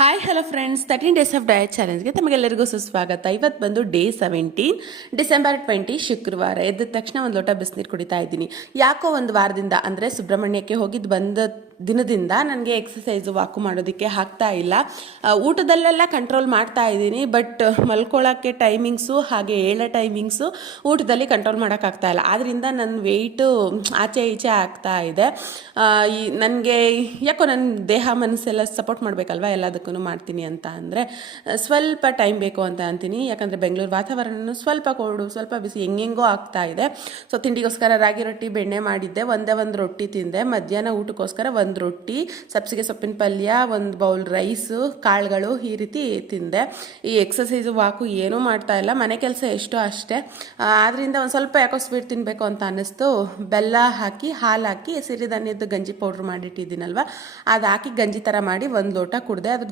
Hi hello friends, 13 days of diet ಚಾಲೆಂಜ್ಗೆ ತಮಗೆಲ್ಲರಿಗೂ ಸುಸ್ವಾಗತ. ಇವತ್ತು ಬಂದು ಡೇ 17 ಡಿಸೆಂಬರ್ 20 ಶುಕ್ರವಾರ. ಎದ್ದ ತಕ್ಷಣ ಒಂದು ಲೋಟ ಬಿಸಿನೀರು ಕುಡಿತಾ ಇದ್ದೀನಿ. ಯಾಕೋ ಒಂದು ವಾರದಿಂದ ಅಂದರೆ ಸುಬ್ರಹ್ಮಣ್ಯಕ್ಕೆ ಹೋಗಿದ್ದು ಬಂದ ದಿನದಿಂದ ನನಗೆ ಎಕ್ಸಸೈಸು ವಾಕು ಮಾಡೋದಕ್ಕೆ ಆಗ್ತಾ ಇಲ್ಲ. ಊಟದಲ್ಲೆಲ್ಲ ಕಂಟ್ರೋಲ್ ಮಾಡ್ತಾ ಇದ್ದೀನಿ, ಬಟ್ ಮಲ್ಕೊಳ್ಳೋಕ್ಕೆ ಟೈಮಿಂಗ್ಸು ಹಾಗೆ ಏಳೋ ಟೈಮಿಂಗ್ಸು ಊಟದಲ್ಲಿ ಕಂಟ್ರೋಲ್ ಮಾಡೋಕ್ಕಾಗ್ತಾ ಇಲ್ಲ. ಆದ್ದರಿಂದ ನನ್ನ ವೆಯ್ಟು ಆಚೆ ಈಚೆ ಆಗ್ತಾ ಇದೆ. ನನಗೆ ಯಾಕೋ ನನ್ನ ದೇಹ ಮನಸ್ಸೆಲ್ಲ ಸಪೋರ್ಟ್ ಮಾಡಬೇಕಲ್ವ, ಎಲ್ಲದಕ್ಕೂ ಮಾಡ್ತೀನಿ ಅಂತ ಅಂದರೆ ಸ್ವಲ್ಪ ಟೈಮ್ ಬೇಕು ಅಂತ ಅಂತೀನಿ. ಯಾಕಂದರೆ ಬೆಂಗಳೂರು ವಾತಾವರಣನೂ ಸ್ವಲ್ಪ ಕೋಲ್ಡು, ಸ್ವಲ್ಪ ಬಿಸಿ, ಹೆಂಗೆಂಗೋ ಆಗ್ತಾ ಇದೆ. ಸೊ ತಿಂಡಿಗೋಸ್ಕರ ರಾಗಿ ರೊಟ್ಟಿ ಬೆಣ್ಣೆ ಮಾಡಿದ್ದೆ, ಒಂದೇ ಒಂದು ರೊಟ್ಟಿ ತಿಂದೆ. ಮಧ್ಯಾಹ್ನ ಊಟಕ್ಕೋಸ್ಕರ ಒಂದು ರೊಟ್ಟಿ, ಸಬ್ಸಿಗೆ ಸೊಪ್ಪಿನ ಪಲ್ಯ, ಒಂದು ಬೌಲ್ ರೈಸು, ಕಾಳುಗಳು, ಈ ರೀತಿ ತಿಂದೆ. ಈ ಎಕ್ಸಸೈಸು ವಾಕು ಏನೂ ಮಾಡ್ತಾ ಇಲ್ಲ, ಮನೆ ಕೆಲಸ ಎಷ್ಟೋ ಅಷ್ಟೇ. ಆದ್ದರಿಂದ ಒಂದು ಸ್ವಲ್ಪ ಯಾಕೋ ಸ್ವೀಟ್ ತಿನ್ನಬೇಕು ಅಂತ ಅನ್ನಿಸ್ತು. ಬೆಲ್ಲ ಹಾಕಿ, ಹಾಲು ಹಾಕಿ, ಸಿರಿಧಾನ್ಯದ ಗಂಜಿ ಪೌಡ್ರ್ ಮಾಡಿಟ್ಟಿದ್ದೀನಲ್ವ, ಅದು ಹಾಕಿ ಗಂಜಿ ಥರ ಮಾಡಿ ಒಂದು ಲೋಟ ಕುಡಿದೆ. ಅದ್ರ